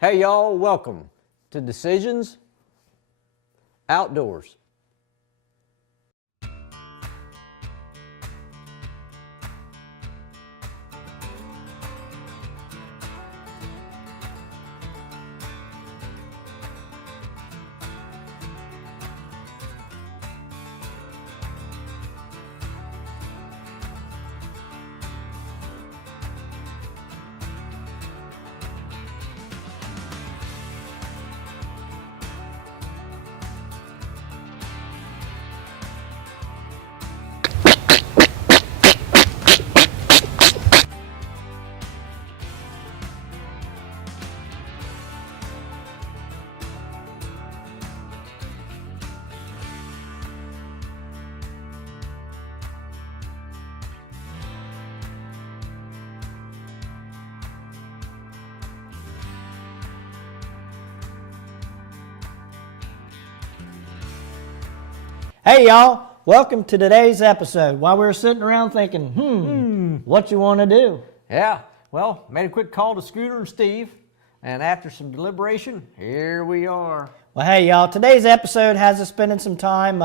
Hey y'all, welcome to Decisions Outdoors. Hey y'all, welcome to today's episode. While we were sitting around thinking, what you want to do? Yeah, well, made a quick call to Scooter and Steve, and after some deliberation, here we are. Well, hey y'all, today's episode has us spending some time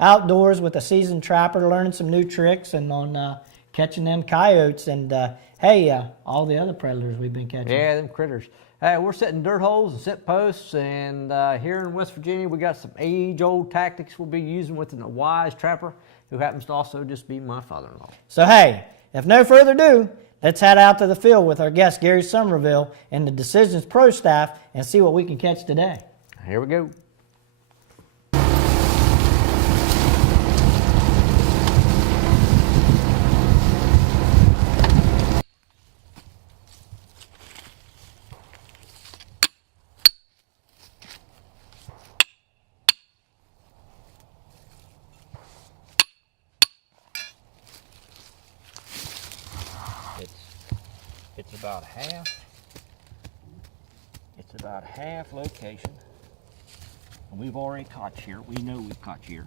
outdoors with a seasoned trapper, learning some new tricks and on catching them coyotes and all the other predators we've been catching. Yeah, them critters. Hey, we're setting dirt holes and scent posts, and here in West Virginia, we got some age-old tactics we'll be using with a wise trapper who happens to also just be my father-in-law. So hey, if no further ado, let's head out to the field with our guest Gary Somerville and the Decisions Pro staff and see what we can catch today. Here we go. It's about half location, and we've already caught here. We know we've caught here.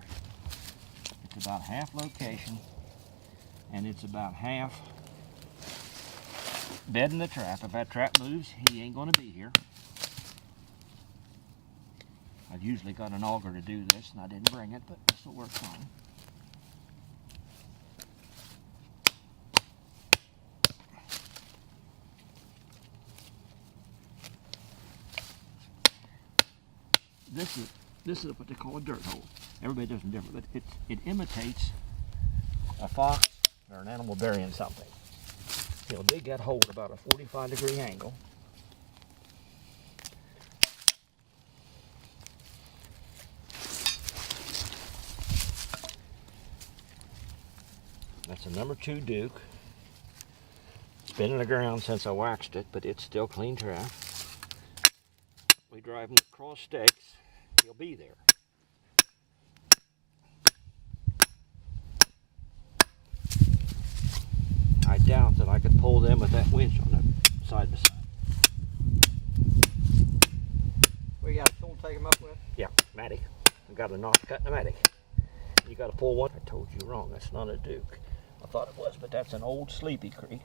It's about half location, and it's about half bedding the trap. If that trap moves, he ain't going to be here. I've usually got an auger to do this, and I didn't bring it, but this will work fine. This is what they call a dirt hole. Everybody does them different, but it imitates a fox or an animal burying something. He'll dig that hole at about a 45-degree angle. That's a number 2 Duke. It's been in the ground since I waxed it, but it's still clean trap. We drive him across stakes. He'll be there. I doubt that I could pull them with that winch on them side by side. We got a tool to take them up with? Yeah, Matty. I've got a notch cut in the Matty. You got to pull one. I told you wrong. That's not a Duke. I thought it was, but that's an old Sleepy Creek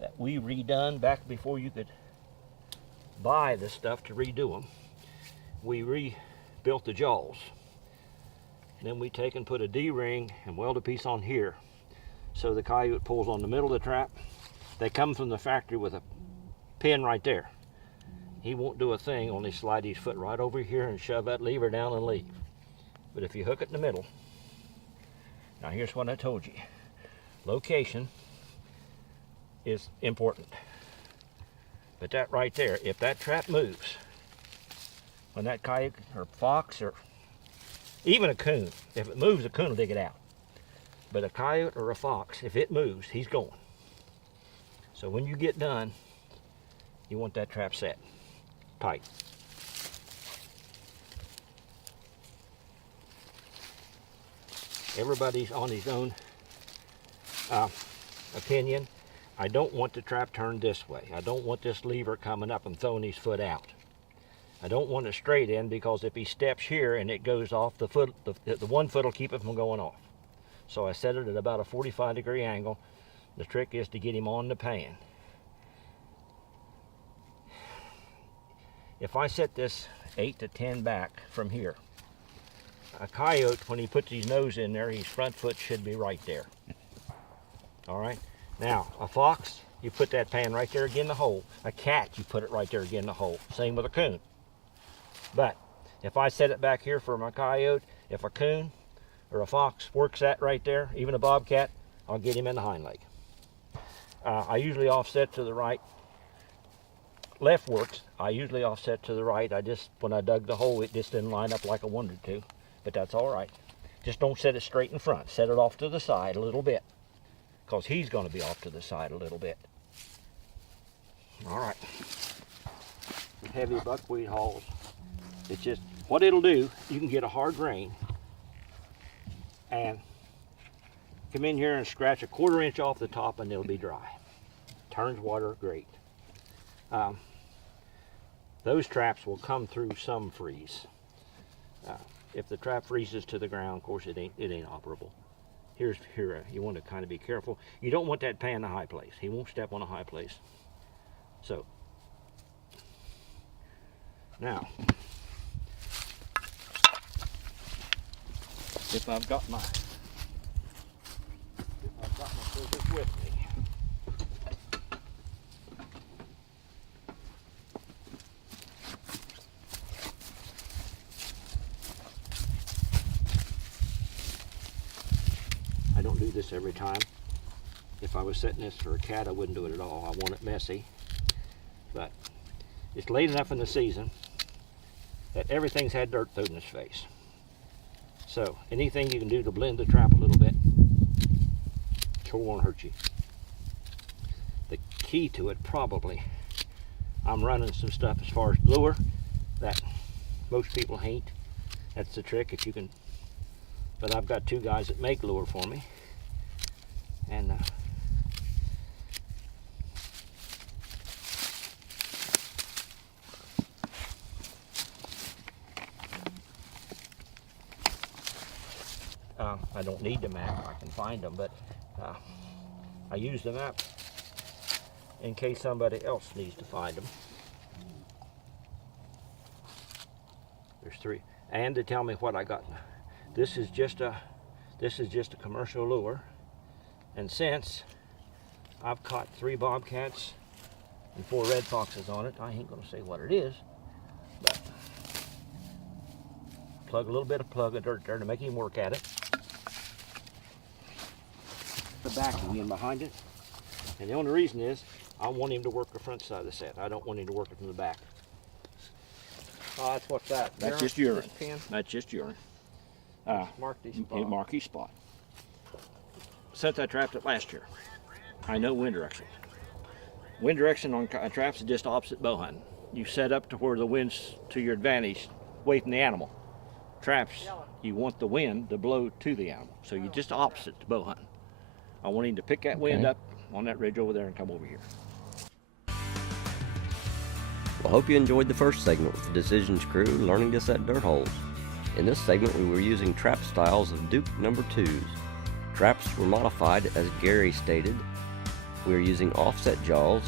that we redone back before you could buy the stuff to redo them. We rebuilt the jaws. Then we take and put a D-ring and weld a piece on here so the coyote pulls on the middle of the trap. They come from the factory with a pin right there. He won't do a thing, only slide his foot right over here and shove that lever down and leave. But if you hook it in the middle, now here's what I told you. Location is important. But that right there, if that trap moves, when that coyote or fox or even a coon, if it moves, a coon will dig it out. But a coyote or a fox, if it moves, he's going. So when you get done, you want that trap set tight. Everybody's on his own opinion. I don't want the trap turned this way. I don't want this lever coming up and throwing his foot out. I don't want it straight in, because if he steps here and it goes off, the foot, the 1 foot will keep it from going off. So I set it at about a 45-degree angle. The trick is to get him on the pan. if I set this 8 to 10 back from here, a coyote, when he puts his nose in there, his front foot should be right there. All right. Now, a fox, you put that pan right there again in the hole. A cat, you put it right there again in the hole. Same with a coon. But if I set it back here for my coyote, if a coon or a fox works that right there, even a bobcat, I'll get him in the hind leg. I usually offset to the right. Left works. I usually offset to the right. When I dug the hole, it just didn't line up like I wanted to, but that's all right. Just don't set it straight in front. Set it off to the side a little bit, because he's going to be off to the side a little bit. All right. Heavy buckwheat hulls. It's just, what it'll do, you can get a hard rain and come in here and scratch a 1/4 inch off the top and it'll be dry. Turns water great. Those traps will come through some freeze. If the trap freezes to the ground, of course it ain't operable. Here, you want to kind of be careful. You don't want that pan in a high place. He won't step on a high place. So, now, if I've got my scissors with me, I don't do this every time. If I was setting this for a cat, I wouldn't do it at all. I want it messy. But it's late enough in the season that everything's had dirt thrown in its face. So anything you can do to blend the trap a little bit sure won't hurt you. The key to it probably, I'm running some stuff as far as lure that most people hate. That's the trick, if you can. But I've got 2 guys that make lure for me, and I don't need the map. I can find them, but I use the map in case somebody else needs to find them. There's 3, and to tell me what I got. This is just a commercial lure, and since I've caught 3 bobcats and 4 red foxes on it, I ain't gonna say what it is, but plug a little bit of dirt there to make him work at it. The backing in behind it, and the only reason is I want him to work the front side of the set. I don't want him to work it from the back. Oh, that's what's that? That's just urine. That's just urine. Mark these spots. Mark each spot. Since I trapped it last year, I know wind direction. Wind direction on traps is just opposite bow hunting. You set up to where the wind's to your advantage, away from the animal. Traps, you want the wind to blow to the animal, so you're just opposite to bow hunting. I want him to pick that wind up on that ridge over there and come over here. Well, hope you enjoyed the first segment with the Decisions crew learning to set dirt holes. In this segment, we were using trap styles of Duke No. 2s. Traps were modified as Gary stated. We are using offset jaws.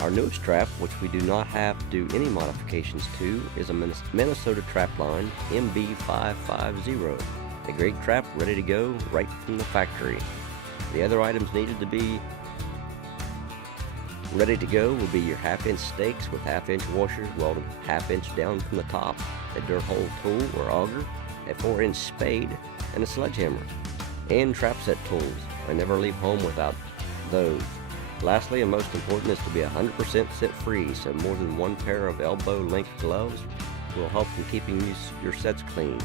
Our newest trap, which we do not have to do any modifications to, is a Minnesota trap line MB550. A great trap ready to go right from the factory. The other items needed to be ready to go will be your 1/2-inch stakes with 1/2-inch washers welded 1/2 inch down from the top, a dirt hole tool or auger, a 4-inch spade, and a sledgehammer, and trap set tools. I never leave home without those. Lastly, and most important, is to be 100% sit free, so more than 1 pair of elbow-length gloves will help in keeping your sets clean.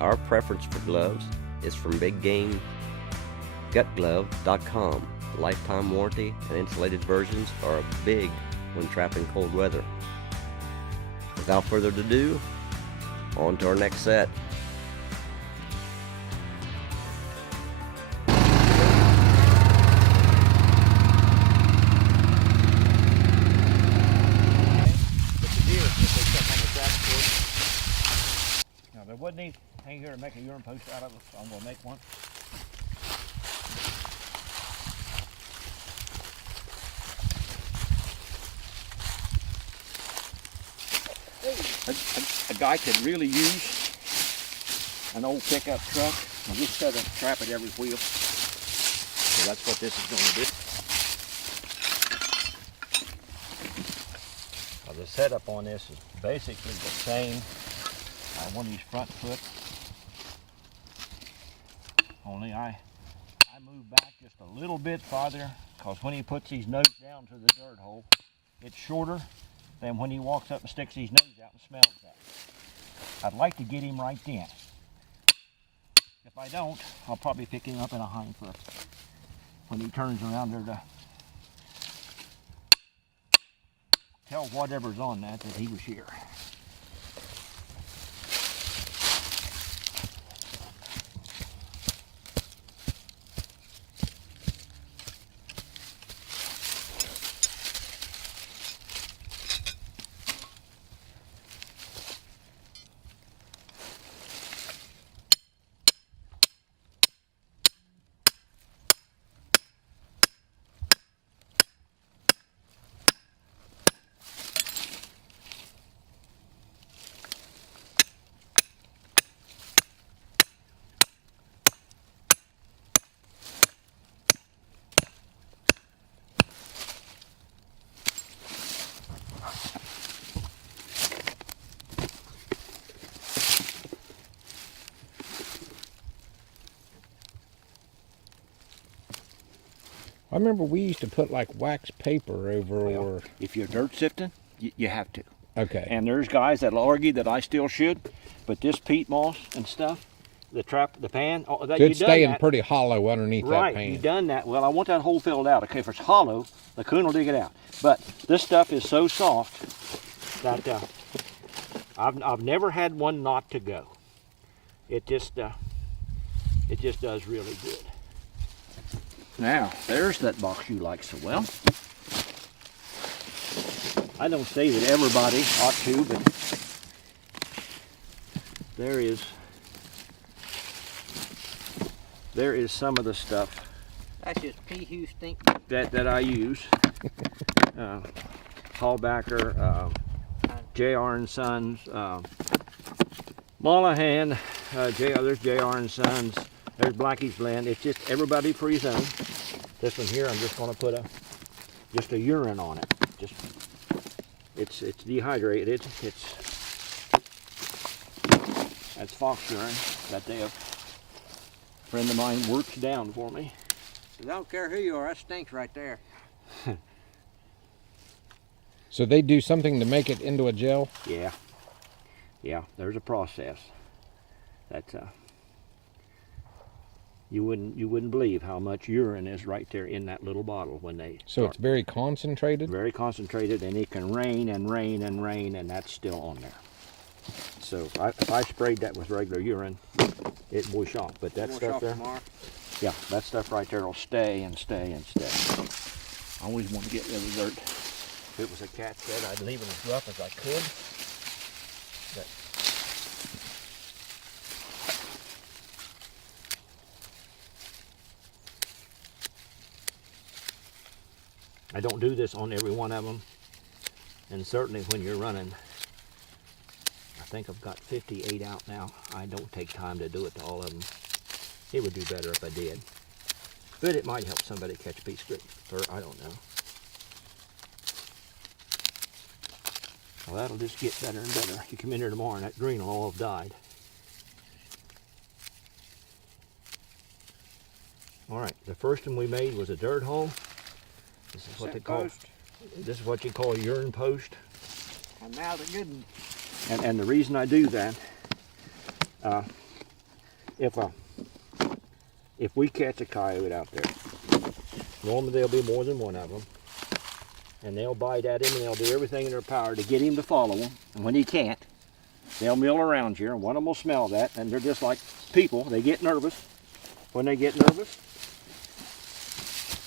Our preference for gloves is from BigGameGutGlove.com. Lifetime warranty and insulated versions are big when trapping cold weather. Without further ado, on to our next set. Now there wasn't anything here to make a urine post out of it, so I'm going to make one. A guy could really use an old pickup truck and just set a trap at every wheel. So that's what this is going to do. Well, the setup on this is basically the same. One of these front foot. Only I move back just a little bit farther, because when he puts his nose down to the dirt hole, it's shorter than when he walks up and sticks his nose out and smells that. I'd like to get him right then. If I don't, I'll probably pick him up in a hind foot when he turns around there to tell whatever's on that he was here. I remember we used to put like wax paper over, or If you're dirt sifting, you have to. okay. And there's guys that'll argue that I still should, but this peat moss and stuff, the pan, that So you it's done staying that. pretty hollow underneath Right, that pan. you done that. Well, I want that hole filled out. Okay, if it's hollow, the coon will dig it out. But this stuff is so soft that I've never had one not to go. It just does really good. Now, there's that box you like so well. I don't say that everybody ought to, but there is some of the stuff That's just pea stink. that I use. Hallbacker, J.R. and Sons, Mollahan, there's J.R. and Sons, there's Blackie's Blend. It's just everybody for his own. This one here, I'm just going to put just a urine on it. It's dehydrated. That's fox urine that a friend of mine works down for me. I don't care who you are, that stinks right there. So they do something to make it into a gel? Yeah, there's a process. That's you wouldn't believe how much urine is right there in that little bottle when they So it's very concentrated? very concentrated, and it can rain and rain and rain, and that's still on there. So if I sprayed that with regular urine, it would wash off. But that stuff there, yeah, that stuff right there will stay and stay and stay. I always want to get rid of dirt. If it was a cat bed, I'd leave it as rough as I could. But I don't do this on every one of them, and certainly when you're running, I think I've got 58 out now. I don't take time to do it to all of them. It would do better if I did, but it might help somebody catch a piece of dirt. I don't know. Well, that'll just get better and better. You come in here tomorrow and that green will all have died. All right, the first one we made was a dirt hole. This is what they call. This is what you call a urine post. And now the good one. And the reason I do that, if we catch a coyote out there, normally there'll be more than one of them, and they'll bite at him and they'll do everything in their power to get him to follow them. And when he can't, they'll mill around here, and one of them will smell that, and they're just like people. They get nervous. When they get nervous,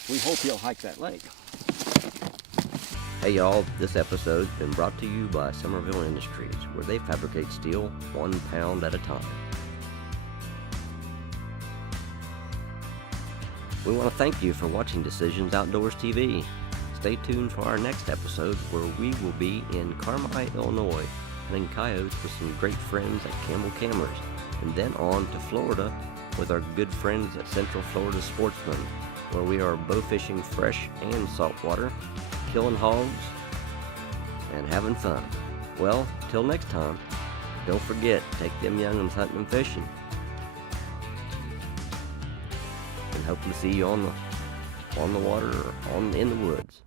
we hope he'll hike that lake. Hey y'all, this episode's been brought to you by Somerville Industries, where they fabricate steel 1 pound at a time. We want to thank you for watching Decisions Outdoors TV. Stay tuned for our next episode, where we will be in Carmi, Illinois, happening coyotes with some great friends at Campbell Cameras, and then on to Florida with our good friends at Central Florida Sportsman, where we are bow fishing fresh and saltwater, killing hogs, and having fun. Well, till next time, don't forget, take them young'uns hunting and fishing. And hopefully see you on the water or in the woods.